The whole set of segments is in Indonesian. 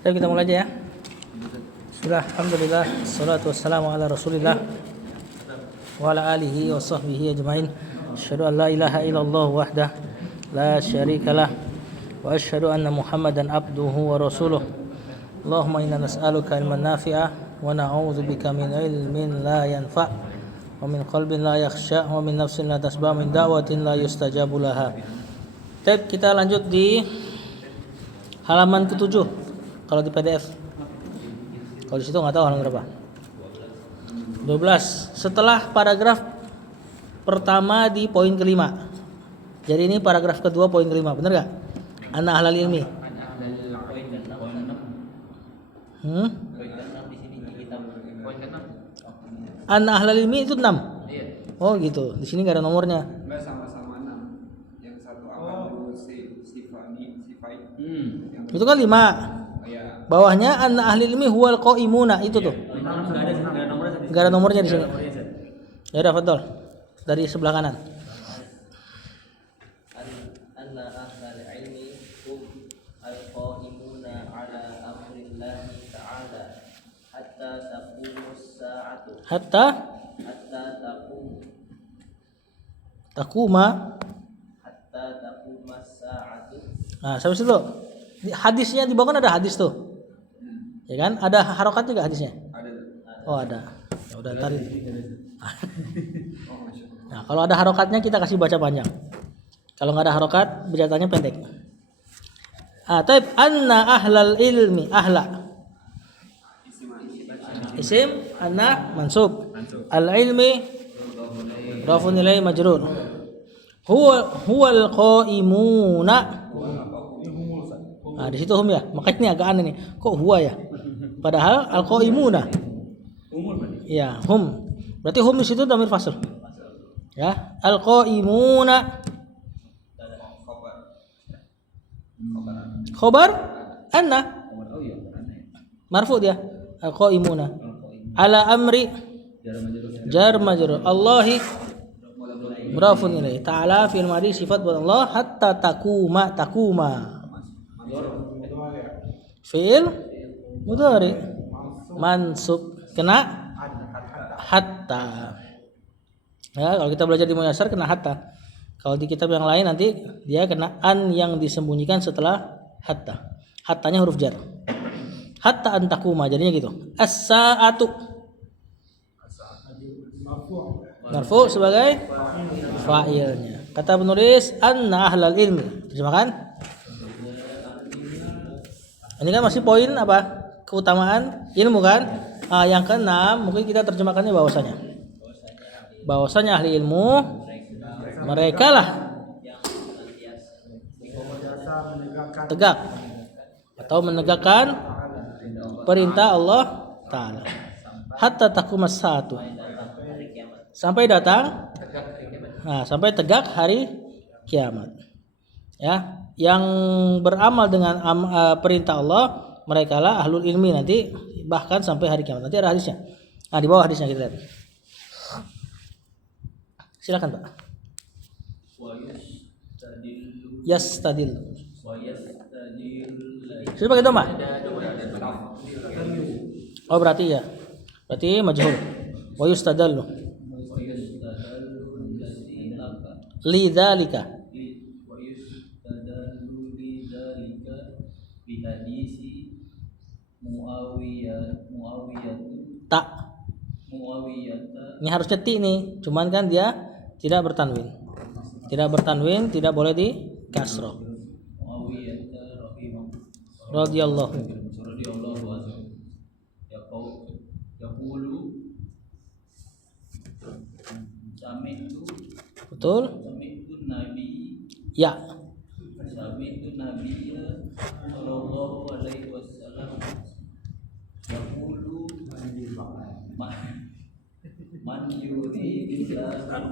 Jadi kita mulai aja ya. Bismillah, alhamdulillah, salatu wassalamu ala rasulillah wa ala alihi wa sahbihi ajma'in. Asyhadu an la ilaha illallah wahdah la syarikalah wa asyhadu anna Muhammadan abduhu wa rasuluh. Allahumma inna nas'aluka ilman nafi'a wa na'udzubika min ilmin la yanfa' wa min qalbin la yakhsha' wa min nafsin la tasba' min da'watin la yustajabu laha. Baik, kita lanjut di halaman ke-7 kalau di PDF. Kalau di situ nggak tahu halaman berapa. 12. Setelah paragraf pertama di poin kelima. Jadi ini paragraf kedua poin kelima, benar nggak? Ana ahlal ilmi. Ana ahlal ilmi itu 6. Oh gitu. Di sini nggak ada nomornya. Enggak, sama-sama 6. Yang satu akan sifai. Itu kan 5. Bawahnya anna ahli ilmi huwal qaimuna itu tuh. Enggak ada nomornya di sini. Ya udah, betul. Dari sebelah kanan. Anna ahlal ilmi hum al-qaimuna ala amrillah ta'ala hatta taqumus sa'atu. Hatta taquma takuma. taqumas sa'atu. Nah, sampai situ. Di hadisnya di bawah kan ada hadis tuh. Ya kan? Ada harokat juga hadisnya? Ada. Oh, ada. Ya udah tarik. Nah, kalau ada harokatnya kita kasih baca panjang. Kalau nggak ada harokat, bacanya pendek. Taib anna ahlal ilmi ahla. Isim anna mansub. Al ilmi rafun ilai majrur. Huwal qaimuna. Nah, di situ hum ya. Makanya ini agak aneh nih. Kok huwa ya? Padahal al qaimuna. Ya, hum. Berarti hum di situ dhamir fasl. Ya, al qaimuna. Khobar anna. Marfu dia. Al qaimuna. Ala amri jar majrur. Allahi mudhafun ilaih. Ta'ala fi'il madhi sifat buat Allah hatta takuma. Fi'il mudhari mansub kena hatta. Ya, kalau kita belajar di Muyassar kena hatta. Kalau di kitab yang lain nanti dia kena an yang disembunyikan setelah hatta. Hattanya huruf jar. Hatta antakuma jadinya gitu. As-sa'atu marfu sebagai fa'ilnya. Kata penulis anna ahlal ilmi. Terjemahkan. Ini kan masih poin apa? Keutamaan ilmu kan? Yang keenam mungkin kita terjemahkannya bahwasanya ahli ilmu mereka lah tegak atau menegakkan perintah Allah Ta'ala hatta taqumas saatu sampai datang sampai tegak hari kiamat. Ya, yang beramal dengan perintah Allah mereka lah ahlul ilmi nanti bahkan sampai hari kiamat. Nanti ada hadisnya. Di bawah hadisnya kita lihat. Silakan, Pak. Yastadil. Sudah pakai doma? Oh, berarti ya. Berarti majhul. Wa yustadallu. Lidzalika. Tak. Ini harusnya ti nih, cuman kan dia tidak bertanwin. Tidak boleh di kasroh. Radhiyallahu. Betul? Ya. Man yuridillahu bihi khairan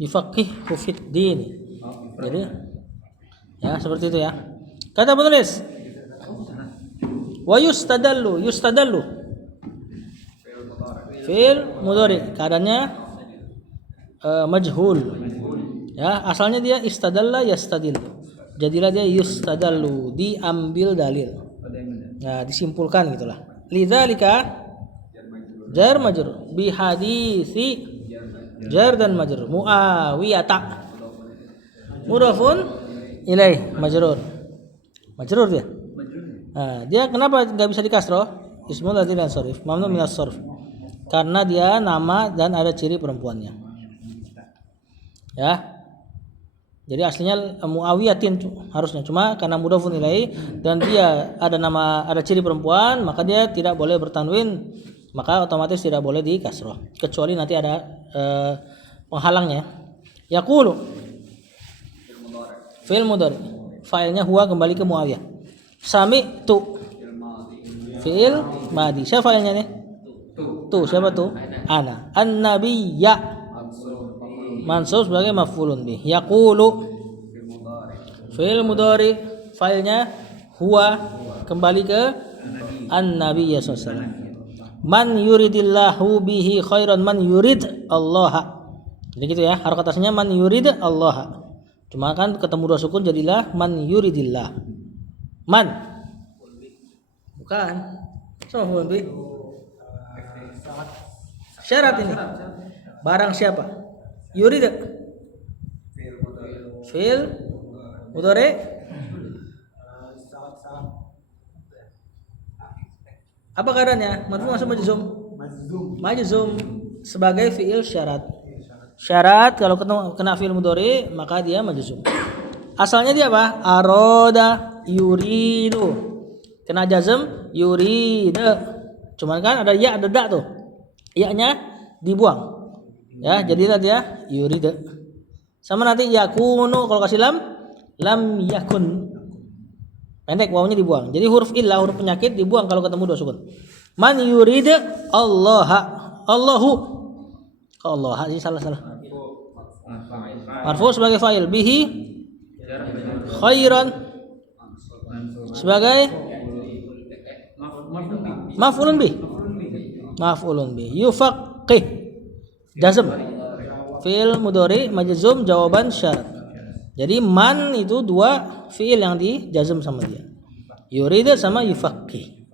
Yufaqihu fid din. Jadi ya seperti itu ya. Kata penulis wa yustadallu fi'il mudhari keadaannya majhul. Ya, asalnya dia istadalla yastadillu. Jadilah dia yustadallu, diambil dalil. Nah, disimpulkan gitulah. Lidzalika jar majrur bi hadisi jar dan majrur Muawiyata mudhafun ilaih majrur dia. Nah, dia kenapa nggak bisa dikasroh? Ismul ladzim yansharif mamnu minas sarf, karena dia nama dan ada ciri perempuannya. Ya, jadi aslinya Muawiyatin harusnya, cuma karena mudhafun ilaih dan dia ada ciri perempuan, maka dia tidak boleh bertanwin, maka otomatis tidak boleh dikasroh kecuali nanti ada penghalangnya. Yaqulu fi'il mudhari, fa'ilnya huwa kembali ke Muawiyah. Sami'tu fi'il madi, siapa fa'ilnya nih? Tu, siapa tuh? Ana. An-nabiyya mansub sebagai maf'ulun bih. Yaqulu fi'il mudhari, fa'ilnya huwa kembali ke an-nabiyya sallallahu alaihi wasallam. Man yuridillahu bihi khairan, man yurid Allah. Jadi gitu ya, harokat aslinya man yurid Allah. Cuma kan ketemu dua sukun jadilah man yuridillah. Man bukan sama bi syarat ini. Barang siapa? Yurid fi'il mudhari apa keadaannya? Marfu masuk majzum sebagai fi'il syarat. Syarat kalau kena fi'il mudhari maka dia majzum. Asalnya dia apa? Aroda yuridu. Kena jazm yurida. Cuman kan ada ya ada da tuh. Ya-nya dibuang. Ya, jadilah dia yurida. Sama nanti yakunu kalau kasih lam yakun. Pendek wawunya dibuang. Jadi huruf illah, huruf penyakit dibuang kalau ketemu dua sukun. Man yurid Allah. Allahu. Allah sih salah. Marfu sebagai fa'il, bihi khairan sebagai maf'ulun bih. Yufaqih jazm fi'il mudhari majzum jawaban syarat. Jadi man itu dua fi'il yang dijazm sama dia. Yurid sama yufaqih.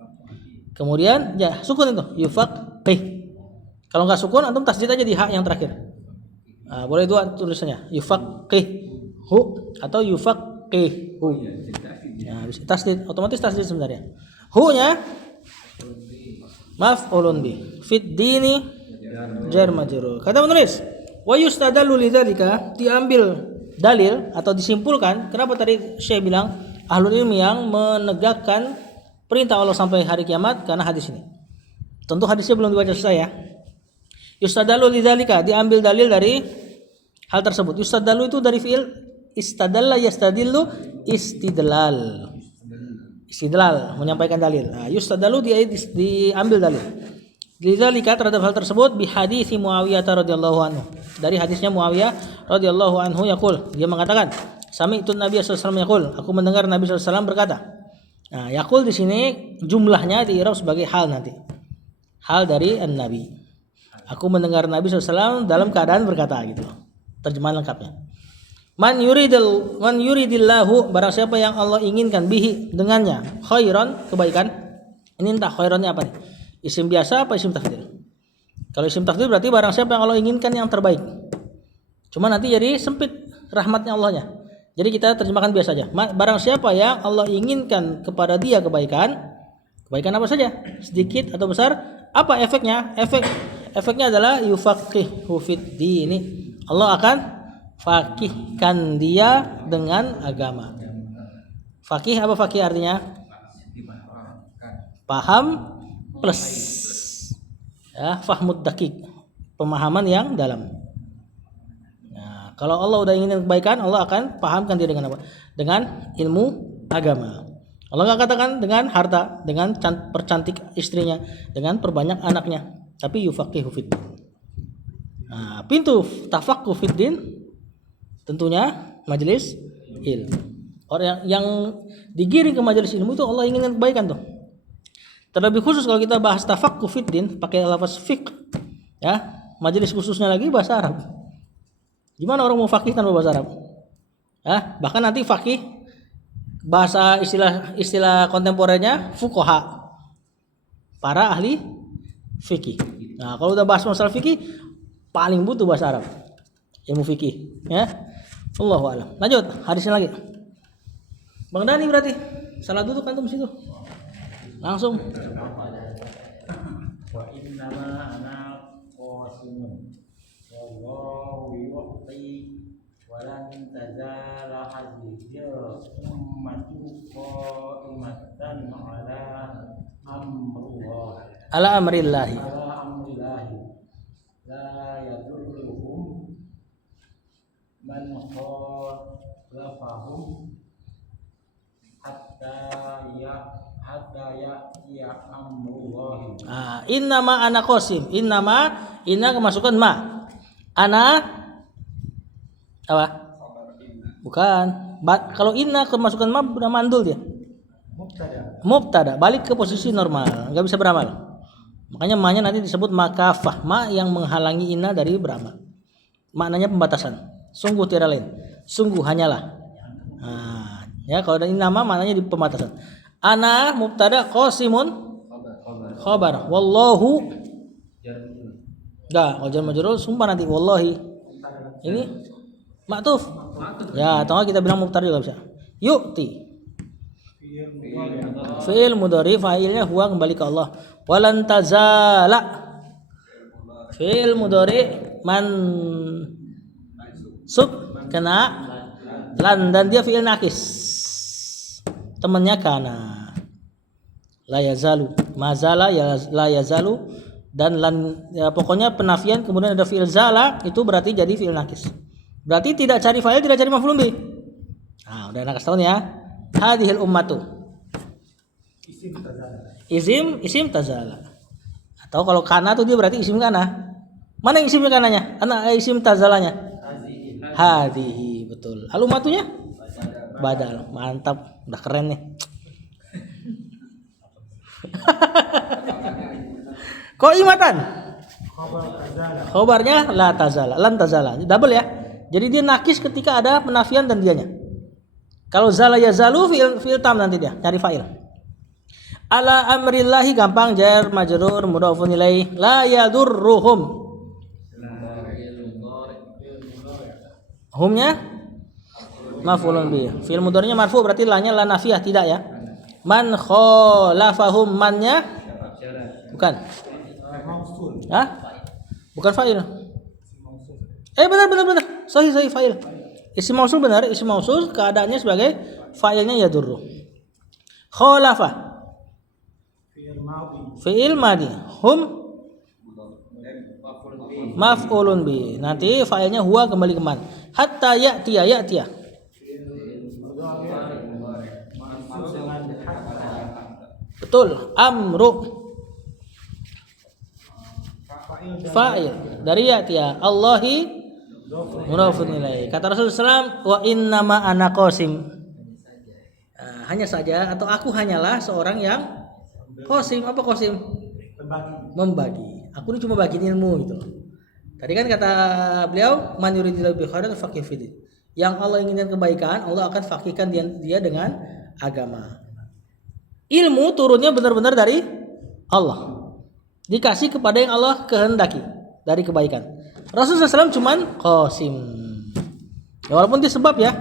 Kemudian ya sukun itu yufaqih. Kalau nggak sukun antum tasdid aja di hak yang terakhir. Nah, boleh dua tulisannya yufaqihu atau yufaqihu. Ya, bisa tasdid, otomatis tasdid sebenarnya. Hu-nya maf'ulun bih. Fid dini jar majrur. Kata penulis, wa yustadallu lidzalika, diambil dalil atau disimpulkan. Kenapa tadi Syekh bilang ahlul ilmi yang menegakkan perintah Allah sampai hari kiamat? Karena hadis ini. Tentu hadisnya belum dibaca selesai ya. Yustadalu lidzalika, diambil dalil dari hal tersebut. Yustadalu itu dari fi'il istadalla yastadillu istidlal. Istidlal menyampaikan dalil. Nah, yustadalu diambil dalil. Lidzalika terhadap hal tersebut bi hadits Muawiyah radhiyallahu anhu. Dari hadisnya Muawiyah radhiyallahu anhu yaqul, dia mengatakan, sami'tu Nabi sallallahu alaihi wasallam yaqul, aku mendengar Nabi sallallahu alaihi wasallam berkata. Nah, yaqul di sini jumlahnya diirab sebagai hal nanti. Hal dari an-nabi. Aku mendengar Nabi SAW dalam keadaan berkata gitu. Terjemahan lengkapnya. Man yuridillahu, barang siapa yang Allah inginkan bihi dengannya khairan, kebaikan. Ini entah khairannya apa nih? Isim biasa apa isim tafdil? Kalau isim tafdil berarti barang siapa yang Allah inginkan yang terbaik. Cuma nanti jadi sempit rahmatnya Allahnya. Jadi kita terjemahkan biasa aja. Barang siapa yang Allah inginkan kepada dia kebaikan apa saja, sedikit atau besar, apa efeknya? Efeknya adalah yufaqihu fid dini. Allah akan fakihkan dia dengan agama. Fakih apa fakih artinya? Paham plus ya, fahmud dakik, pemahaman yang dalam. Nah, kalau Allah udah ingin kebaikan, Allah akan pahamkan dia dengan apa? Dengan ilmu agama. Allah nggak katakan dengan harta, dengan percantik istrinya, dengan perbanyak anaknya, tapi yufaqihu fiddin. Nah, pintu tafaqquh fiddin tentunya majelis ilmu. Orang yang digiring ke majelis ilmu itu Allah ingin kebaikan tuh. Terlebih khusus kalau kita bahas tafaqquh fiddin pakai lafaz fiqh, ya, majelis khususnya lagi bahasa Arab. Gimana orang mau fakih tanpa bahasa Arab? Bahkan nanti fakih bahasa istilah kontemporer,nya fuqaha, para ahli fikih. Nah, kalau udah bahas masalah fikih paling butuh bahasa Arab, ilmu fikih, ya. Allahu a'lam. Lanjut, hadisnya lagi. Bang Dani berarti salah duduk antum situ. Langsung. Wa innama ana qasimun wallahu yu'ti walan tazala hadhihi ummatu qa'imatan ala amrillah Ala amrillahi. la yadurruhum man khalafahum hatta ya amrullah. Innama ana qasim. Inna kemasukan ma. Ana apa? Bukan. Kalau inna kemasukan ma udah mandul dia. Mubtada. Balik ke posisi normal, nggak bisa beramal. Makanya ma-nya nanti disebut makafah, ma yang menghalangi inna dari beramal. Maknanya pembatasan. Sungguh tiada lain. Sungguh hanyalah. Ya, kalau ada innama maknanya di pembatasan. Ana mubtada, qasimun khabar. Wallahu enggak, kalau jar majrur sumpah nanti wallahi. Ini ma'tuf. Ya, atau kita bilang mubtada juga bisa. Yu'ti. Fi'il mudhari fa'ilnya huwa kembali ke Allah. Walan tazala. Fi'il mudhari man sub kena lan dan dia fi'il nakis. Temannya kana. La yazalu, mazala ya la yazalu, dan lan ya, pokoknya penafian kemudian ada fi'il zala itu berarti jadi fi'il nakis. Berarti tidak cari fa'il, tidak cari maf'ulun bih. Udah enak kasih tahu ya. Hadhil ummatu. Isim tazala. Atau kalau kana tuh dia berarti isim kana. Mana yang isimnya kananya? Isim tazalanya. Hadhihi, betul. Al ummatunya? Badal. Mantap, udah keren nih. Qaimatan. Khobarnya la tazala, lan tazala. Double ya. Jadi dia nakis ketika ada penafian dan dianya. Kalau zala yazalu fi'il tam nanti dia cari fa'il. Ala amrillahi gampang, jar majrur mudhafun ilaih. La yadurruhum. Humnya maf'ulun bih. Fi'il mudhari'nya marfu berarti la-nya la nafiyah, tidak ya. Man khalafahum, man-nya bukan. Bukan fa'il. Benar. Sahih fa'il. Isim mausul benar, isim mausul keadaannya sebagai fa'ilnya yadurru. Khalafa. Fi'il madi. Hum maf'ulun bi. Nanti fa'ilnya huwa kembali ke man. Hatta ya'tiya. Betul. Amru fa'il dari ya'tiya. Allahi mudhafun ilaih. Kata Rasulullah SAW, wa innama ana qasim. Hanya saja atau aku hanyalah seorang yang qasim. Apa qasim? Membagi. Aku ini cuma bagiin ilmu gitu. Tadi kan kata beliau, man yuridillahu bi khairin faqih fid. Yang Allah inginkan kebaikan, Allah akan fakihkan dia dengan agama. Ilmu turunnya benar-benar dari Allah. Dikasih kepada yang Allah kehendaki dari kebaikan. Rasulullah SAW cuman qasim. Ya, walaupun itu sebab ya,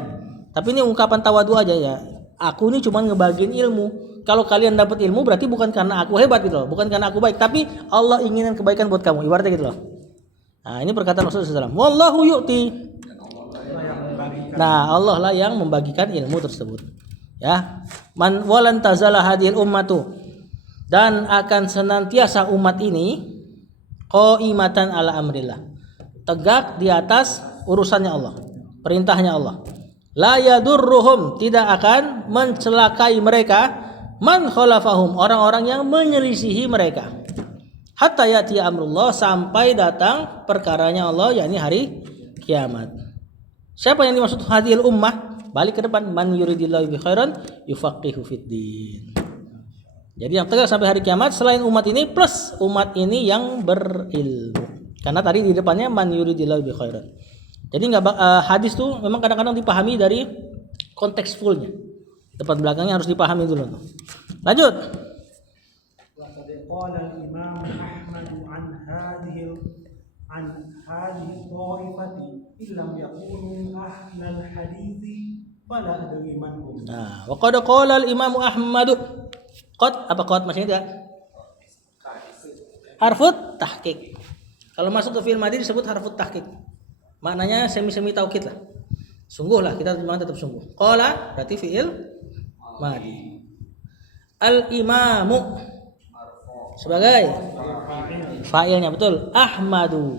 tapi ini ungkapan tawadu aja ya. Aku ini cuman ngebagiin ilmu. Kalau kalian dapat ilmu berarti bukan karena aku hebat gitu loh, bukan karena aku baik, tapi Allah inginin kebaikan buat kamu. Ibaratnya gitu loh. Nah, ini perkataan Rasulullah SAW. Wallahu yu'ti. Nah, Allah lah yang membagikan ilmu tersebut. Ya. Man walan tazala hadhil ummatu. Dan akan senantiasa umat ini qaimatan ala amrillah. Tegak di atas urusannya Allah, perintahnya Allah. La yadurruhum, tidak akan mencelakai mereka, man khalafahum, orang-orang yang menyelisihi mereka. Hatta ya'ti amrullah, sampai datang perkaranya Allah, yakni hari kiamat. Siapa yang dimaksud hadhil ummah? Balik ke depan, man yuridillahu bi khairan yufaqihu fiddin. Jadi yang tegak sampai hari kiamat selain umat ini plus umat ini yang berilmu. Karena tadi di depannya man yuridillahu bi khairan. Jadi hadis tuh memang kadang-kadang dipahami dari konteks fullnya. Depan belakangnya harus dipahami dulu tuh. Lanjut. وقد قال الإمام أحمد عن هذه الطائفة إن لم يكونوا أهل الحديث فلا أدري من هم. Nah, wa qad qala al-Imam Ahmad. Qad apa qad maksudnya tidak? Harfut tahqiq. Kalau masuk ke fi'il madhi disebut harfut tahqiq. Maknanya semi-semi taukid lah. Sungguh lah, kita memang tetap sungguh. Qala berarti fi'il madhi. Al-imamu sebagai fa'ilnya, betul. Ahmadu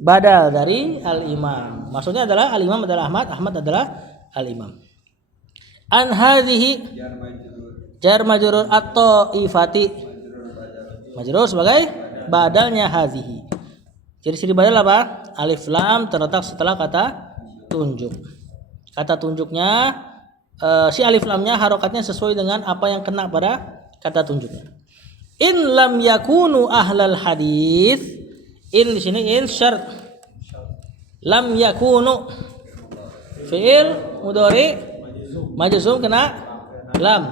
badal dari al-imam. Maksudnya adalah al-imam adalah Ahmad, Ahmad adalah al-imam. An hadhihi jar majrur at-taifati. Majrur sebagai badalnya hadhihi. Ciri-ciri badal apa? Alif lam terletak setelah kata tunjuk. Kata tunjuknya si alif lamnya harokatnya sesuai dengan apa yang kena pada kata tunjuknya. In lam yakunu ahlal hadis. In di sini in syarat. Lam yakunu fi'il mudhari majzum kena lam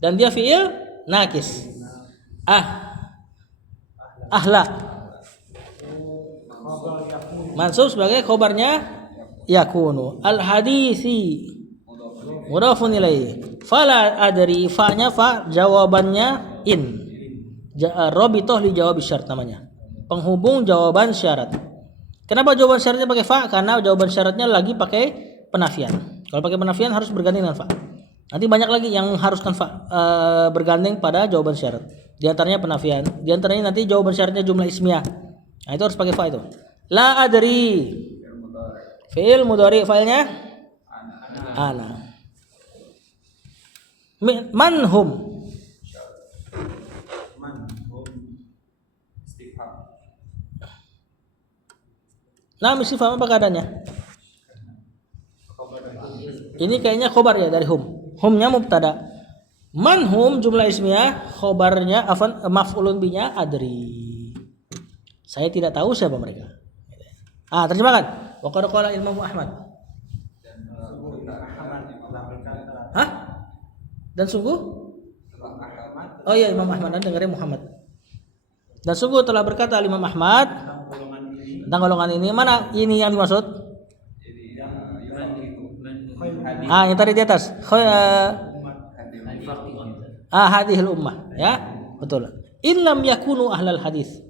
dan dia fi'il nakis. Ahla mansub sebagai khobarnya yakunu. Al hadisi mudhafun ilaihi. Fala adri, fa-nya fa, jawabannya in. Rabithah li jawab syarat namanya. Penghubung jawaban syarat. Kenapa jawaban syaratnya pakai fa? Karena jawaban syaratnya lagi pakai penafian. Kalau pakai penafian harus bergandeng dengan fa. Nanti banyak lagi yang haruskan fa bergandeng pada jawaban syarat. Di antaranya penafian. Di antaranya nanti jawaban syaratnya jumlah ismiyah. Nah, itu harus pakai fa itu. La adri. Fi'il mudhari, fa'ilnya ana. Manhum. Nah, istifham apa keadaannya? Ini kayaknya khobar ya dari hum. Humnya mubtada. Manhum jumlah ismiyah, khobarnya maf'ulun binya adri. Saya tidak tahu siapa mereka. Terjemahkan. Wa qad qala Imam Ahmad. Hah? Dan sungguh? Oh iya, Imam Ahmad, dan dengarnya Muhammad. Dan sungguh telah berkata Imam Ahmad tentang golongan ini. Mana ini yang dimaksud? Yang tadi di atas. Hadhil ummah, ya. Betul. In lam yakunu ahlal hadis.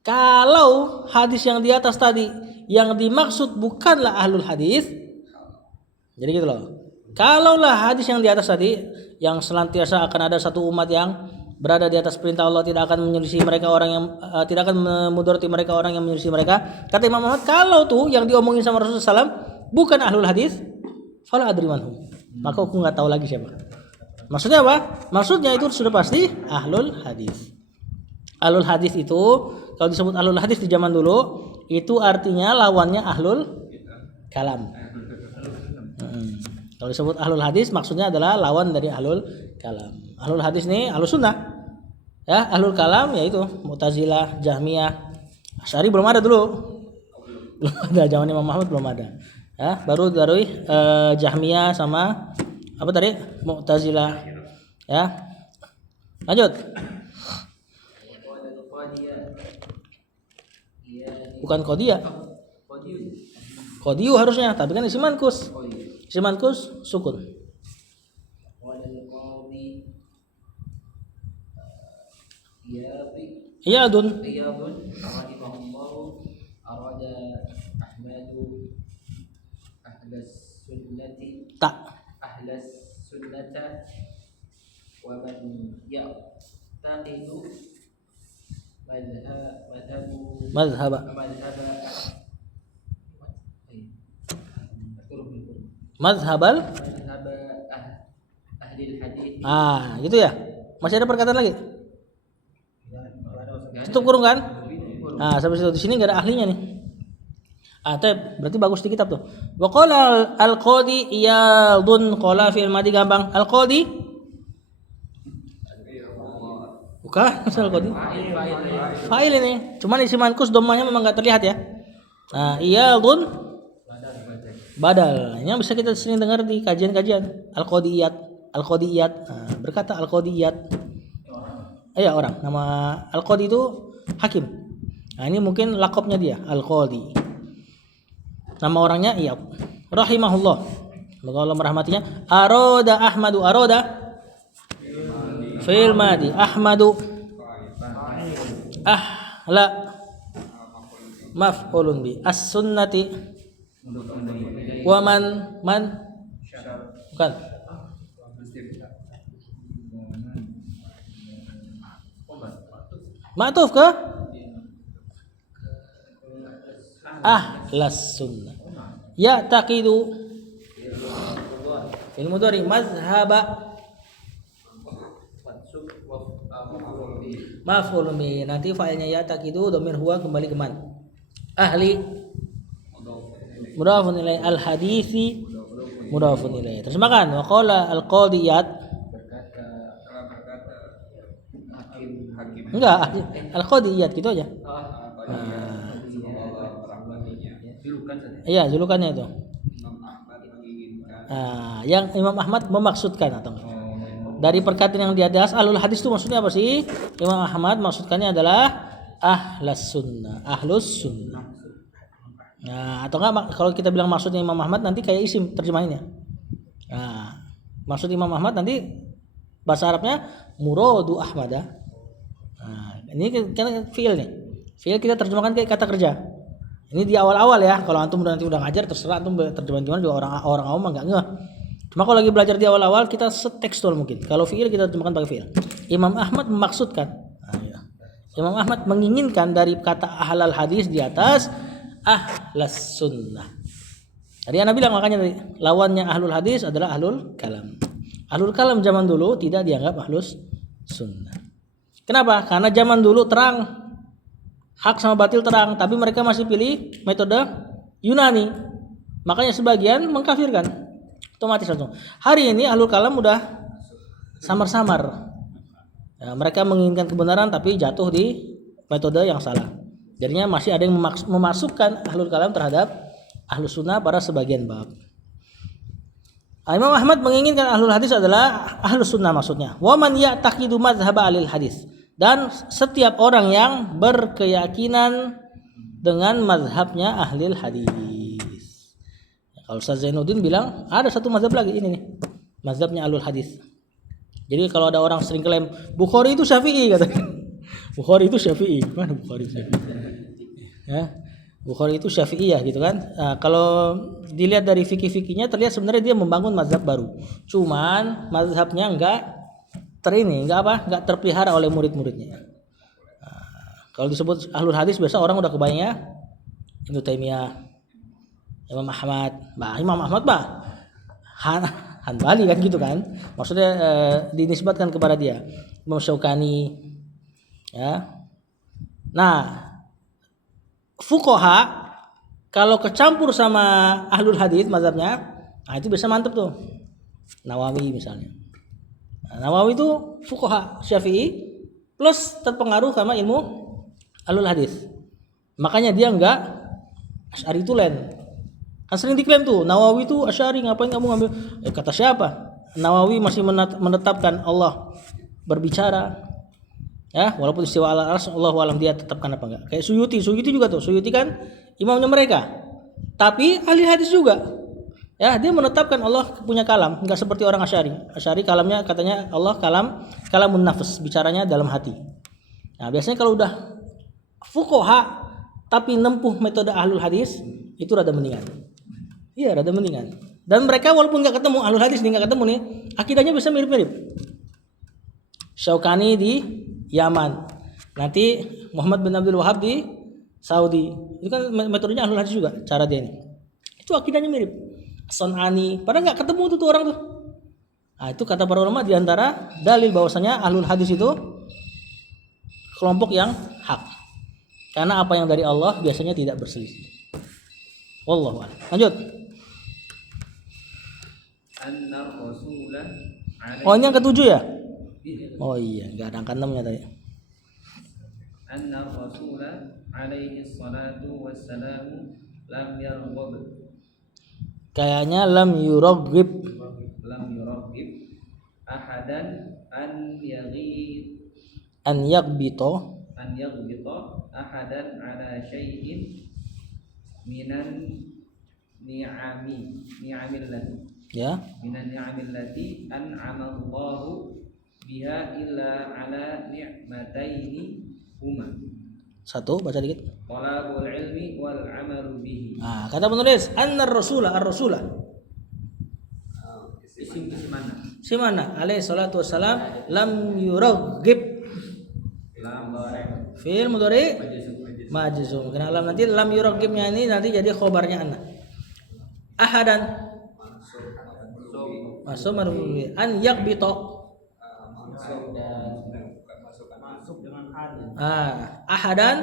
Kalau hadis yang di atas tadi yang dimaksud bukanlah ahlul hadis. Jadi gitu loh. Kalaulah hadis yang di atas tadi yang senantiasa akan ada satu umat yang berada di atas perintah Allah, tidak akan menyelisih mereka orang yang tidak akan memudarati mereka orang yang menyelisih mereka. Kata Imam Ahmad, kalau tuh yang diomongin sama Rasulullah SAW bukan ahlul hadis, fala adri manhum. Maka aku nggak tahu lagi siapa. Maksudnya apa? Maksudnya itu sudah pasti ahlul hadis. Ahlul hadis itu kalau disebut ahlul hadis di zaman dulu itu artinya lawannya ahlul kalam. Kalau disebut ahlul hadis maksudnya adalah lawan dari ahlul kalam. Ahlul hadis nih ahlus sunnah. Ya, ahlul kalam yaitu Mu'tazilah, Jahmiyah. Asy'ari belum ada dulu. Belum ada, zaman Imam Muhammad belum ada. Ya, baru dari Jahmiyah sama apa tadi? Mu'tazilah. Ya. Lanjut. Bukan Qadiyah. Qadiyu harusnya, tapi kan isim manqus. Isim manqus sukun. Iyadun. Rahimahullahu arada Ahmadu ahlas sunnati Tak. ahlas sunnata wa man ya'taqidu Madhhaba. Madhhabal. Ahli hadis. Gitu ya. Masih ada perkataan lagi? Tutup kurung kan? Sampai situ. Di sini enggak ada ahlinya nih. Berarti bagus di kitab tuh. Wa qala al-qadi iyadun qala fi'il madhi gampang. Al-qadi Bukan, al-qadi. Fa'il. Fa'il ini. Cuman isim manqus dhammahnya memang enggak terlihat ya. Nah, iyadun badal. Yang bisa kita sering dengar di kajian-kajian al-qadiyat. Nah, berkata al-qadiyat. Iya orang. Nama al-qadi itu hakim. Nah, ini mungkin lakopnya dia, al-qadi. Nama orangnya Iyad. Rahimahullah. Semoga Allah merahmatinya. Aroda Ahmadu aroda fil madi Ahmadu ahla maf'ulun bi as-sunnati wa man bukan ma'tuf ke ahlas sunnah ya taqidu fil mudhari mazhaba maf'ulun bi. Nanti fa'ilnya ya taqidu dhamir huwa kembali ke man? Ahli mudhafun ilaih, al hadisi mudhafun ilaih. Terjemahkan wa qala al qadiyat hakim. enggak al qadiyat gitu aja. Iya, julukannya itu. Imam Ahmad menginginkan. Yang Imam Ahmad memaksudkan atau enggak? Dari perkataan yang di atas ahlul hadis itu maksudnya apa sih? Imam Ahmad maksudkannya adalah ahlus sunnah. Nah, atau enggak kalau kita bilang maksudnya Imam Ahmad nanti kayak isim terjemahannya. Nah, maksud Imam Ahmad nanti bahasa Arabnya muradu Ahmada. Nah, ini kan fiil nih. Fiil kita terjemahkan kayak kata kerja. Ini di awal-awal ya. Kalau antum nanti udah ngajar terserah antum terjemahan gimana juga orang awam enggak ngeh. Cuma kalau lagi belajar di awal-awal kita setekstual mungkin. Kalau fiil kita terjemahkan pakai fiil. Imam Ahmad memaksudkan. Imam Ahmad menginginkan dari kata ahlal hadis di atas ahlas sunnah. Tadi Anda bilang makanya tadi lawannya ahlul hadis adalah ahlul kalam. Ahlul kalam zaman dulu tidak dianggap ahlus sunnah. Kenapa? Karena zaman dulu terang, hak sama batil terang, tapi mereka masih pilih metode Yunani. Makanya sebagian mengkafirkan. Otomatis langsung. Hari ini ahlul kalam udah samar-samar. Ya, mereka menginginkan kebenaran tapi jatuh di metode yang salah. Jadinya masih ada yang memasukkan ahlul kalam terhadap ahlus sunnah pada sebagian bab. Imam Ahmad menginginkan ahlul hadis adalah ahlus sunnah maksudnya. Wa man ya'taqidu madzhab alil hadis. Dan setiap orang yang berkeyakinan dengan mazhabnya ahlil hadis. Kalau Ustaz Zainuddin bilang ada satu mazhab lagi ini nih, mazhabnya ahlul hadis. Jadi kalau ada orang sering klaim Bukhari itu Syafi'i katanya. Bukhari itu Syafi'i. Mana Bukhari itu Syafi'i? Ya. Bukhari itu Syafi'i ya gitu kan. Nah, kalau dilihat dari fikih-fikihnya terlihat sebenarnya dia membangun mazhab baru. Cuman mazhabnya enggak enggak terpelihara oleh murid-muridnya. Nah, kalau disebut ahlul hadis biasa orang udah kebayangnya Ibnu Taimiyah, Imam Ahmad, Imam Ahmad Hanbali kan gitu kan. Maksudnya dinisbatkan kepada dia. Imam Syaukani ya. Nah, fuqaha kalau kecampur sama ahlul hadis mazhabnya, nah itu bisa mantep tuh. Nawawi misalnya. Nah, Nawawi itu fuqaha Syafi'i plus terpengaruh sama ilmu ahlul hadis. Makanya dia enggak Asy'ari tulen. Kan sering diklaim tuh Nawawi itu Asy'ari, ngapain kamu ngambil? Kata siapa? Nawawi masih menetapkan Allah berbicara. Ya, walaupun istiwa al-arsy Allahu alam dia tetapkan apa enggak. Kayak Suyuti juga tuh. Suyuti kan imamnya mereka. Tapi ahli hadis juga. Ya, dia menetapkan Allah punya kalam, enggak seperti orang Asy'ari. Asy'ari kalamnya katanya Allah kalamun nafs, bicaranya dalam hati. Nah, biasanya kalau udah fuqaha tapi nempuh metode ahlul hadis itu rada mendingan. Iya, rada mendingan. Dan mereka walaupun enggak ketemu ahlul hadis nih enggak ketemu nih, akidahnya bisa mirip-mirip. Syaukani di Yaman. Nanti Muhammad bin Abdul Wahhab di Saudi. Itu kan metodenya ahlul hadis juga cara dia ini. Itu akidahnya mirip. Sunani, padahal enggak ketemu tuh orang tuh. Nah, itu kata para ulama di antara dalil bahwasanya ahlul hadis itu kelompok yang hak. Karena apa yang dari Allah biasanya tidak berselisih. Wallahu a'lam. Lanjut. Oh, ini yang ketujuh ya? Oh iya, enggak ada angka 6-nya tadi. anna Rasul alaihi salatu wassalam lam yarghab Kayaknya lam yuraghib. ahadan an Yaghbita ahadan ala syai'in minan ni'amillati ya. minan ni'amillati an'ama Allahu biha illa ala ni'mataini huma Satu, baca dikit. talabul ilmi wal amalu bihi. Nah, kata penulis annar rasulah ar-rasulah. Isim mana? Si mana? Alaihi salatu wassalam lam yuraghib. Lam mudhari. Fi'il mudhari majzum. Karena lam nanti lam yuraghibnya ini nanti jadi khobarnya anna. Ahadan masuk marfu'i an yaghbita. Masuk dengan an. Ahadan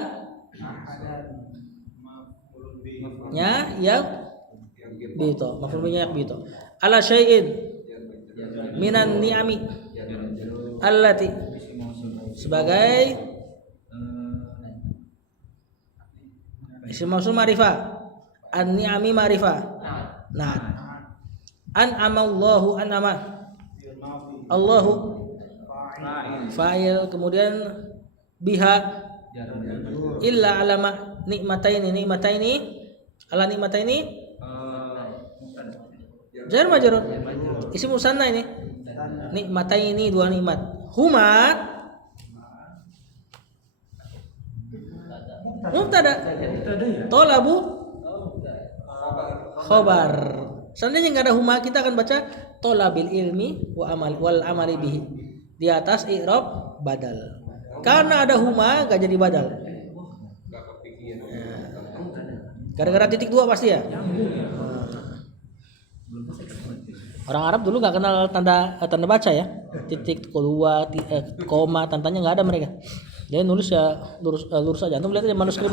Ahadan maf'ulun bi. nya yaghbita. Maf'ul bihi yaghbita. Ala syai'in minan ni'ami allati sebagai isim mausul ma'rifah, an ni'ami ma'rifah. Nah, an amallahu an'ama Allahu fa'il, kemudian biha illa alama nikmataini ala nikmataini jar majrur isim musanna ini nikmataini dua nikmat huma mubtada tolabu khobar. Seandainya nggak ada huma kita akan baca tolabil ilmi wal amali bihi di atas i'rab badal. Karena ada huma gak jadi badal. Gara-gara titik dua pasti ya. Orang Arab dulu nggak kenal tanda baca ya, titik kedua, koma, tandanya nggak ada mereka. Dia nulis ya lurus aja. Antum lihat aja manuskrip.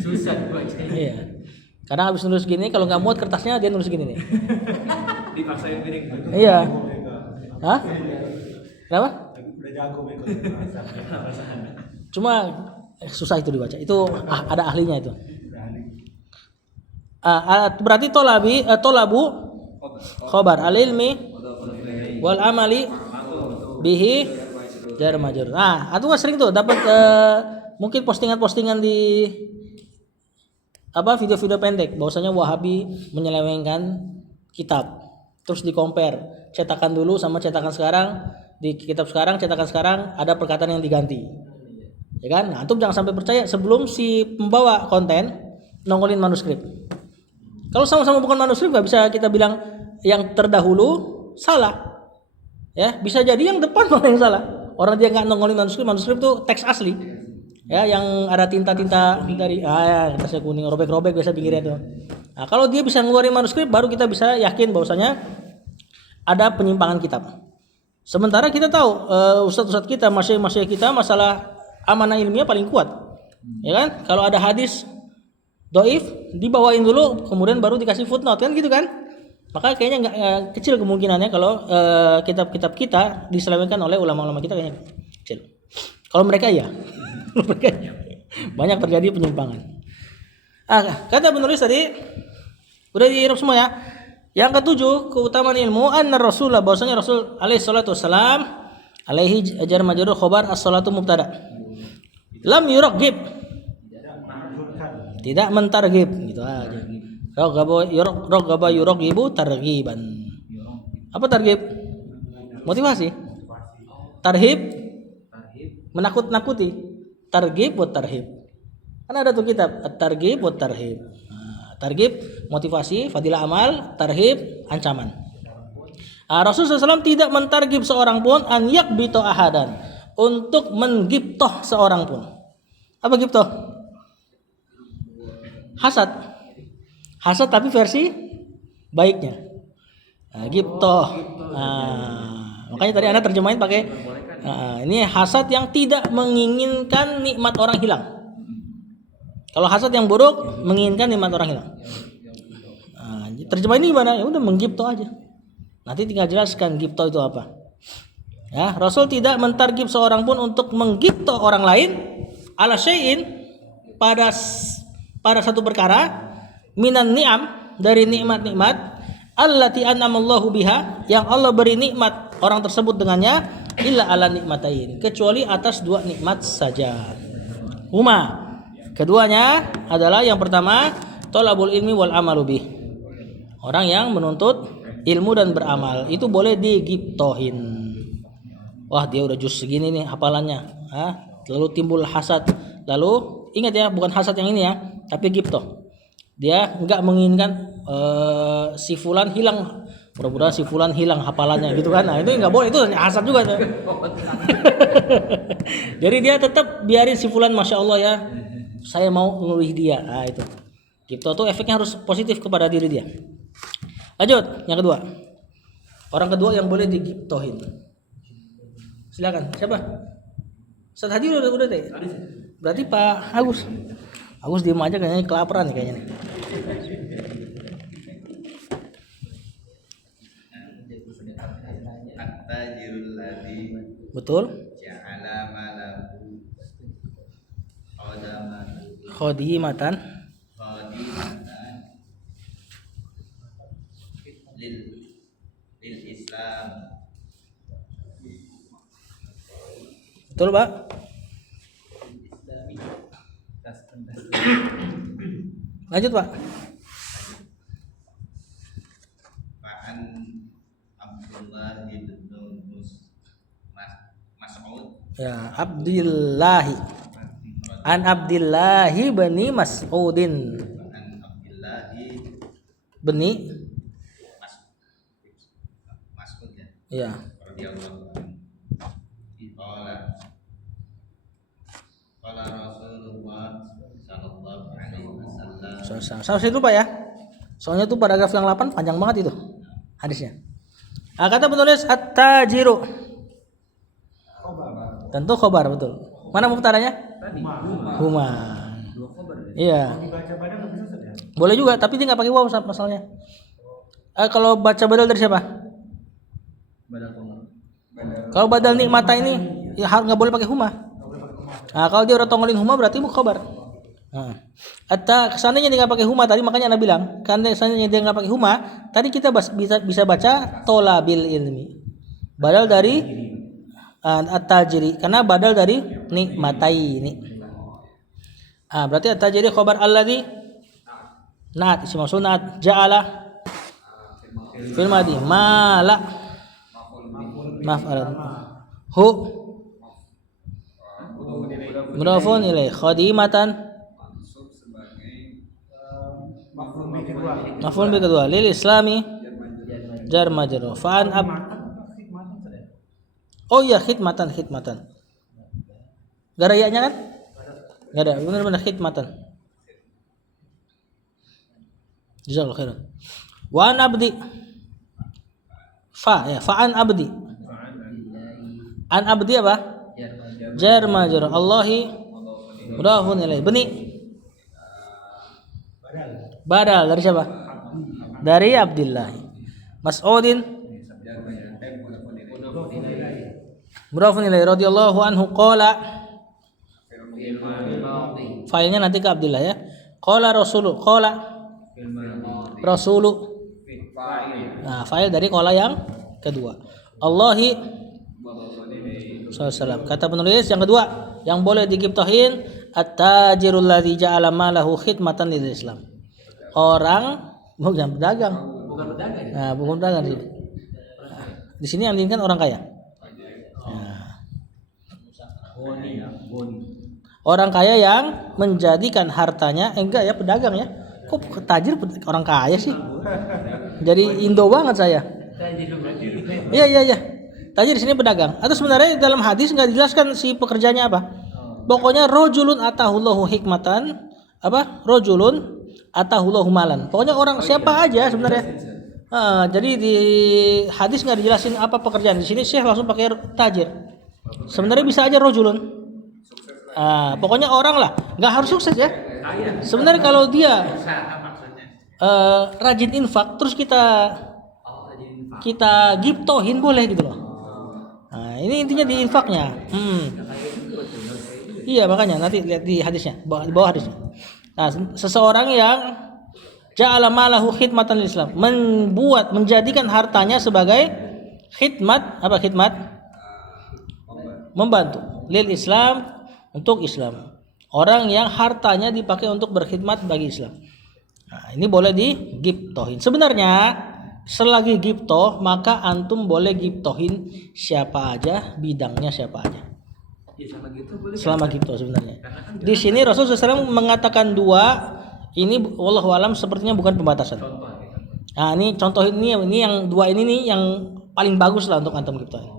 Susah bacanya. Iya. Kadang habis nulis gini, kalau nggak muat kertasnya dia nulis gini nih. Dipaksain miring. Iya. Hah? Kenapa? Udah jago mereka. Cuma susah itu dibaca. Itu ada ahlinya itu. Berarti tolabu khobar al-ilmi wal amali bihi jar majrur. Nah, aku nggak sering tuh dapat mungkin postingan-postingan di video-video pendek bahwasanya Wahabi menyelewengkan kitab. Terus di-compare cetakan dulu sama cetakan sekarang, di kitab sekarang, cetakan sekarang ada perkataan yang diganti. Ya kan? Nah, antum jangan sampai percaya sebelum si pembawa konten nongolin manuskrip. Kalau sama-sama bukan manuskrip nggak bisa kita bilang yang terdahulu salah. Ya, bisa jadi yang depan malah yang salah. Orang dia nggak nongolin manuskrip itu teks asli. Ya, yang ada tinta-tinta dari kertasnya kuning, robek-robek biasa pinggirnya tuh. Nah, kalau dia bisa ngeluarin manuskrip baru kita bisa yakin bahwasanya ada penyimpangan kitab. Sementara kita tahu ustadz-ustadz kita, masyayikh kita masalah amanah ilmiah paling kuat. Ya kan? Kalau ada hadis doif dibawain dulu kemudian baru dikasih footnote kan gitu kan. Maka kayaknya nggak kecil kemungkinannya kalau kitab-kitab kita diselewengkan oleh ulama-ulama kita, kayaknya kecil. Kalau mereka iya. Banyak terjadi penyimpangan. Kata penulis tadi udah diirab semua ya. Yang ketujuh, keutamaan ilmu anna Rasulullah, bahwasanya Rasul alaihi salatu wassalam alaihi jar majrur khobar as-salatu mubtada. Lam yuraghib, tidak mentarghib gitu aja. Raghaba yuraghibu targhiban. Apa targhib? Motivasi. Tarhib menakut-nakuti. Targhib buat tarhib. Kan ada tuh kitab at-targhib buat tarhib. Targhib motivasi, fadilah amal, tarhib ancaman. Rasulullah SAW tidak mentarghib seorang pun an yakbito ahadan, untuk menggibtoh seorang pun. Apa gibtoh? Hasad tapi versi baiknya. Gibtoh. Makanya tadi Anda terjemahin pakai ini hasad yang tidak menginginkan nikmat orang hilang. Kalau hasad yang buruk menginginkan nikmat orang hilang. Terjemahin ini gimana? Ya udah menggibtoh aja. Nanti tinggal jelaskan gibtoh itu apa. Ya, Rasul tidak mentarghib seorang pun untuk menggibtoh orang lain ala syai'in pada satu perkara minan ni'am dari nikmat-nikmat allati an'amallahu biha yang Allah beri nikmat orang tersebut dengannya illa ala nikmatain kecuali atas dua nikmat saja. Huma keduanya adalah yang pertama thalabul ilmi wal amalu bih. Orang yang menuntut ilmu dan beramal itu boleh digiptohin. Wah, dia udah juz segini nih hafalannya. Lalu timbul hasad. Lalu ingat ya, bukan hasad yang ini ya, tapi giptoh. Dia enggak menginginkan si fulan hilang. Mudah-mudahan si fulan hilang hafalannya gitu kan. Nah, itu enggak boleh, itu hasad juga tuh. Jadi dia tetap biarin si fulan Masya Allah ya. Saya mau ngeluih dia. Nah, itu. Giptoh tuh efeknya harus positif kepada diri dia. Lanjut, yang kedua. Orang kedua yang boleh digiptohin. Silakan. Siapa? Ustaz Hadi udah deh. Berarti Pak Agus. Agus diem aja kayaknya kelaparan nih kayaknya nih. At-tajirul ladzi Betul? ja'ala malahu Khodimatan khadimatan lil Islam. Betul, Pak? Lanjut, Pak. Fa'an Abdullah bin Mas'ud Ya, Abdillahi. An Abdillahi bani Mas'udin. Fa'an Abdillahi Bani Mas'ud ya ya. radhiyallahu anhu. Qala Rasulullah sallallahu alaihi wasallam. Sampai situ Pak ya. Soalnya tuh paragraf yang 8 panjang banget itu hadisnya. Kata penulis at-tajiru. Tentu khobar betul. Mana mubtadanya? Huma. Iya. Dibaca badan nggak bisa saja. Boleh juga, tapi dia nggak pakai waw masalahnya. Kalau baca badal dari siapa? Kalau badal nikmata ini ya nggak boleh pakai huma. Nah, kalau dia udah tongolin huma berarti khobar. Nah, atau kesananya dia nggak pakai huma tadi, makanya Anda bilang karena kesananya dia nggak pakai huma tadi kita bisa baca tolabil ilmi badal dari at-tajiri karena badal dari nikmatai ini. Berarti at-tajiri khobar alladzi naat isim mausul naat ja'ala fil madi mala maf'alan hu mudhafun ilaih khadimatan Masuk sebagai maf'ul bi kedua lil islami jar majrur fa'an ab oh iya khidmatan gak ada ya-nya kan? Gak ada, benar-benar khidmatan. Jazakallahu khairan. Wa an abdi fa'an abdi. An abdi apa? Jar majrur Allahi mudhafun ilaih bani badal dari siapa? Dari Abdillah. Mas'udin mudhafun ilaih radhiyallahu anhu qala. Failnya nanti ke Abdillah ya. Qala rasulu Nah, fail dari qala yang kedua. Allahi sallallahu. Kata penulis yang kedua yang boleh digiptohin at-tajirul ladzi ja'ala malahu khidmatan lil Islam. Orang bukan pedagang. Nah, bukan pedagang sih. Di sini yang diinginkan orang kaya. Orang kaya yang menjadikan hartanya enggak ya pedagang ya. Kok tajir orang kaya sih? Jadi Indo banget saya. Iya. Tajir di sini pedagang. Atau sebenarnya dalam hadis enggak dijelaskan si pekerjaannya apa. Pokoknya rojulun atahullahu hikmatan rojulun atahullahu malan. Pokoknya orang siapa aja sebenarnya. Jadi di hadis enggak dijelasin apa pekerjaan. Di sini Syekh langsung pakai tajir. Sebenarnya bisa aja rojulun. Pokoknya orang lah, nggak harus sukses ya. Sebenarnya kalau dia rajin infak, terus kita giptohin boleh gitu loh. Nah, ini intinya di infaknya. Iya, makanya nanti lihat di hadisnya, di bawah hadisnya. Nah, seseorang yang ja'ala malahu khidmatan lil Islam, menjadikan hartanya sebagai khidmat, apa khidmat? Membantu lil Islam, untuk Islam. Orang yang hartanya dipakai untuk berkhidmat bagi Islam. Nah, ini boleh digiptohin. Sebenarnya selagi giptoh maka antum boleh giptohin siapa aja, bidangnya siapa aja. Ya, sama gitu boleh. Selama giptoh sebenarnya. Di sini Rasulullah SAW mengatakan dua, ini wallahu alam sepertinya bukan pembatasan. Nah, ini contoh ini yang dua ini nih yang paling bagus lah untuk antum giptohin.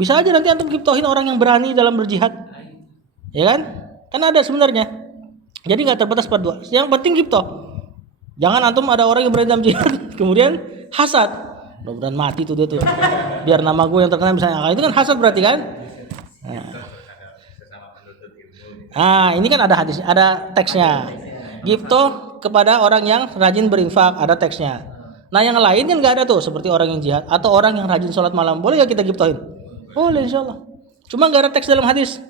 Bisa aja nanti antum giptohin orang yang berani dalam berjihad. Ya kan? Kan ada sebenarnya. Jadi nggak terbatas pada dua. Yang penting giptoh. Jangan antum ada orang yang berani dalam jihad kemudian hasad. Mudah-mudahan mati tuh dia tuh. Biar nama gue yang terkenal misalnya. Itu kan hasad berarti kan? Nah, ini kan ada hadis, ada teksnya. Giptoh kepada orang yang rajin berinfak, ada teksnya. Nah, yang lain kan nggak ada tuh, seperti orang yang jihad atau orang yang rajin sholat malam. Boleh nggak kita giptohin? Boleh, insyaallah. Cuma nggak ada teks dalam hadis.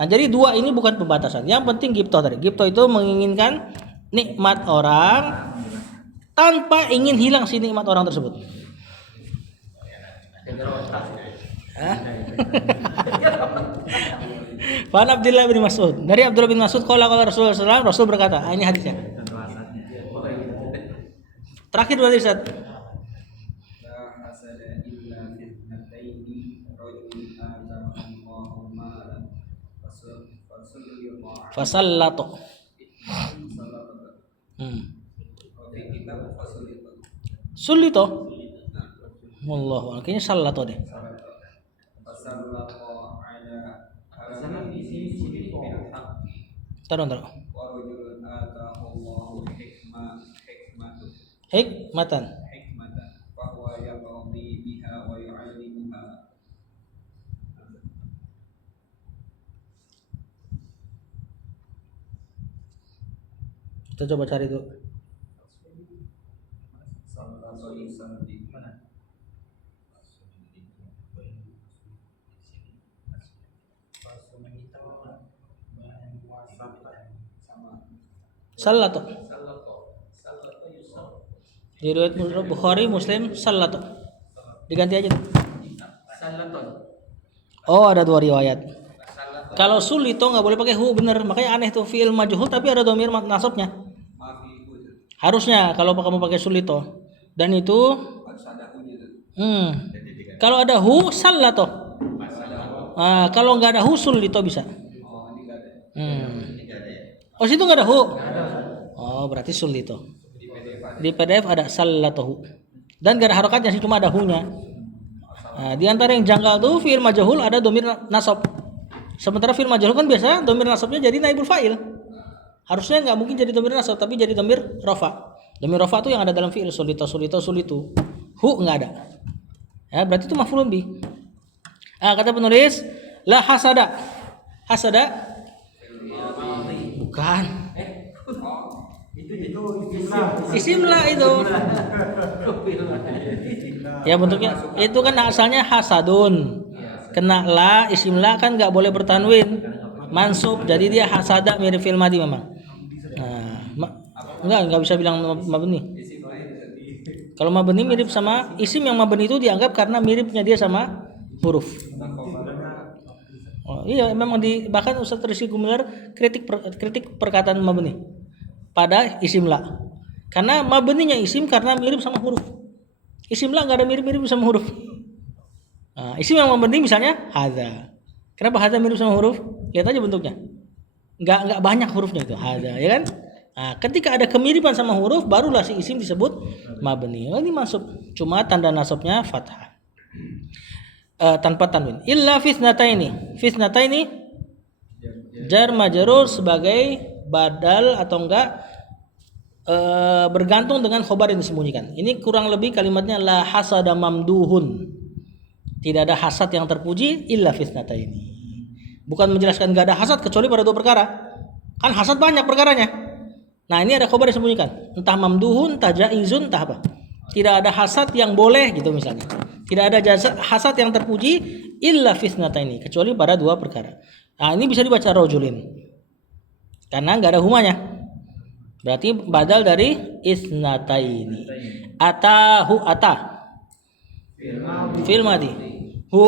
Nah, jadi dua ini bukan pembatasan. Yang penting giptoh tadi. Giptoh itu menginginkan nikmat orang tanpa ingin hilang si nikmat orang tersebut. Fan Abdullah bin Mas'ud. Dari Abdullah bin Mas'ud qala Rasulullah SAW, Rasul berkata, ini hadisnya. Terakhir berarti Ustaz. La hasada illa fitnataini rajulun atama Allahu malan Fasallato. Sulito. Wallahu kayaknya sallato deh. Taruh. Hikmatan. Kita coba cari dulu. Sallato. Di riwayat Bukhari, Muslim, sallato. Diganti aja. Oh, ada dua riwayat. Kalau sulito nggak boleh pakai hu, bener. Makanya aneh tuh fi'il majhul tapi ada dhamir nasabnya. Harusnya kalau kamu pakai sulito. Dan itu kalau ada hu sallato. Kalau nggak ada hu sulito bisa. Oh, situ nggak ada hu. Oh, berarti sulito. Di PDF ada sallatohu. Dan nggak ada harokatnya sih, cuma ada hu-nya. Nah, di antara yang janggal tuh fi'il majhul ada dhamir nasab. Sementara fi'il majhul kan biasa dhamir nasabnya jadi naibul fa'il. Harusnya nggak mungkin jadi dhamir nasab, tapi jadi dhamir rafa. Dhamir rafa itu yang ada dalam fi'il sulito. Hu nggak ada. Ya, berarti itu maf'ulun bi. Kata penulis la hasada. Hasada bukan. Isimlah itu. Ya bentuknya itu kan asalnya hasadun. Kena la, isimlah kan nggak boleh bertanwin. Mansub, jadi dia hasada mirip fi'il madi memang. Nah, nggak bisa bilang mabni. Kalau mabni mirip sama isim, yang mabni itu dianggap karena miripnya dia sama huruf. Oh, iya memang bahkan Ustaz Rizky Gumilar kritik perkataan mabni pada isim la. Karena mabninya isim karena mirip sama huruf. Isim la enggak ada mirip-mirip sama huruf. Nah, isim yang mabni misalnya hadza. Kenapa hadza mirip sama huruf? Lihat aja bentuknya. Enggak banyak hurufnya itu hadza, ya kan? Nah, ketika ada kemiripan sama huruf barulah si isim disebut mabni. Oh, ini masuk. Cuma tanda nasabnya fathah. Tanpa tanwin. Illa fitnataini. Fitnataini jar majrur sebagai badal atau enggak bergantung dengan khobar yang disembunyikan. Ini kurang lebih kalimatnya la hasada mamduhun. Tidak ada hasad yang terpuji illa fitnataini. Bukan menjelaskan enggak ada hasad kecuali pada dua perkara. Kan hasad banyak perkaranya. Nah, ini ada khobar yang disembunyikan. Entah mamduhun, entah jaizun, entah apa. Tidak ada hasad yang boleh gitu misalnya. Tidak ada hasad yang terpuji illa fitnataini kecuali pada dua perkara. Nah, ini bisa dibaca rojulin karena nggak ada humanya. Berarti badal dari isnataini. Atahu ata. Fil madi. Hu.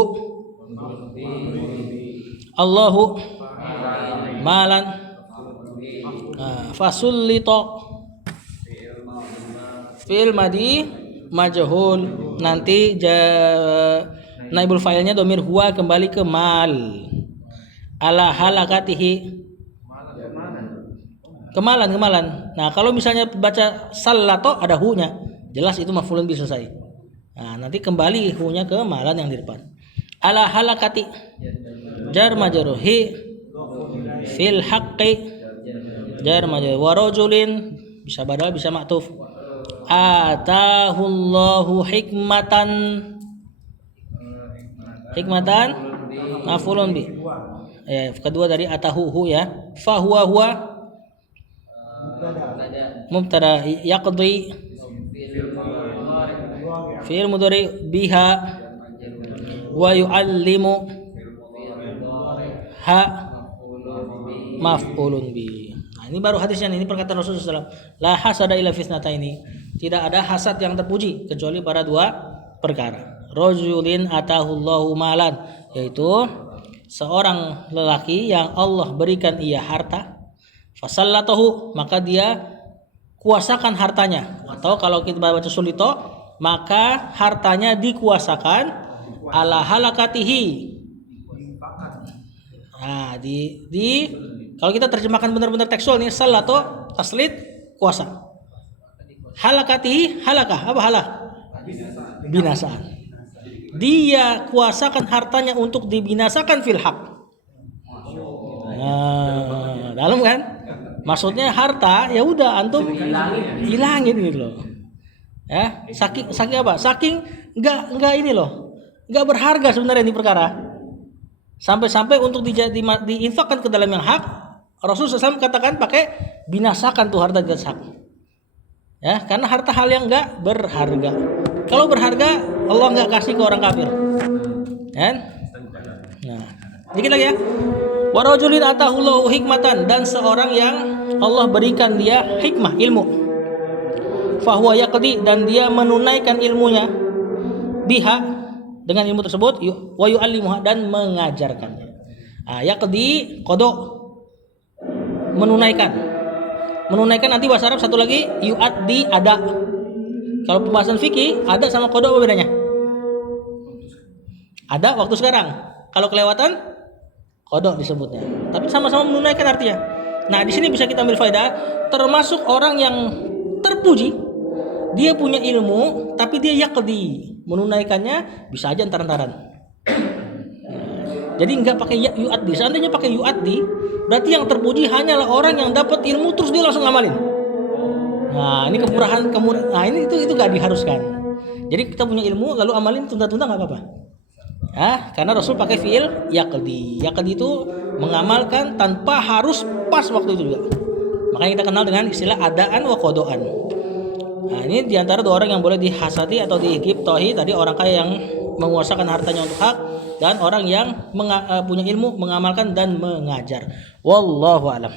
Allahu malan. Fasullito. Fil madi majhul. Nanti naibul fa'ilnya domir huwa kembali ke mal. Ala halakatihi. Kemalan. Nah, kalau misalnya baca sallato ada hu-nya, jelas itu maf'ulun bi selesai. Nah, nanti kembali hu-nya ke malan yang di depan. Ala halakati jar majrur hi fil haqqi jar majrur wa rajulin bisa badal bisa ma'tuf. Atahullahu hikmatan maf'ulun bi. Ya, kedua dari atahu ya. Fa huwa mubtada yaqdi fi'il mudhari biha wa yu'allimu ha maf'ulun bi. Nah, ini baru hadisnya, ini perkataan Rasulullah SAW. La hasada illa fisnataini. Tidak ada hasad yang terpuji kecuali pada dua perkara. Rajulin atahullahu malan, yaitu seorang lelaki yang Allah berikan ia harta. Fasallatahu, maka dia kuasakan hartanya, atau kalau kita baca sulito maka hartanya dikuasakan ala halakatihi. Nah, kalau kita terjemahkan benar-benar tekstual nih, sallato taslit kuasa. Halakatihi halakah apa halah? Binasaan. Dia kuasakan hartanya untuk dibinasakan fil haq. Nah, dalam kan? Maksudnya harta ya udah antum hilangin gitu loh. Ya, saking apa? Saking enggak ini loh. Enggak berharga sebenarnya ini perkara. Sampai-sampai untuk diinfakkan ke dalam yang hak, Rasulullah SAW katakan pakai binasakan tuh harta di atas hak. Ya, karena harta hal yang enggak berharga. Kalau berharga Allah enggak kasih ke orang kafir. Kan? Nah, dikit lagi ya. Wa rajulin atahullahu hikmatan, dan seorang yang Allah berikan dia hikmah, ilmu. Fahuwa yaqdi, dan dia menunaikan ilmunya biha, dengan ilmu tersebut, wa yu'allimuha, dan mengajarkannya. Ah, yaqdi qada, menunaikan. Menunaikan nanti bahasa Arab satu lagi yu'addi ada. Kalau pembahasan fikih ada sama qada apa bedanya? Ada waktu sekarang. Kalau kelewatan kodok disebutnya, tapi sama-sama menunaikan artinya. Nah, di sini bisa kita ambil faedah, termasuk orang yang terpuji, dia punya ilmu, tapi dia yaqdi, menunaikannya bisa aja antar-antaran. Jadi nggak pakai yu'addi. Seandainya pakai yu'addi, berarti yang terpuji hanyalah orang yang dapat ilmu terus dia langsung ngamalin. Nah, ini kemurahan. Nah, ini itu nggak diharuskan. Jadi kita punya ilmu lalu amalin tunda-tunda nggak apa-apa. Ya, karena Rasul pakai fiil yaqdi. Yaqdi itu mengamalkan tanpa harus pas waktu itu juga. Makanya kita kenal dengan istilah adaan wa qadaan. Nah, ini diantara dua orang yang boleh dihasadi atau dighibtahi tadi, orang kaya yang menguasakan hartanya untuk hak, dan orang yang punya ilmu mengamalkan dan mengajar. Wallahu a'lam.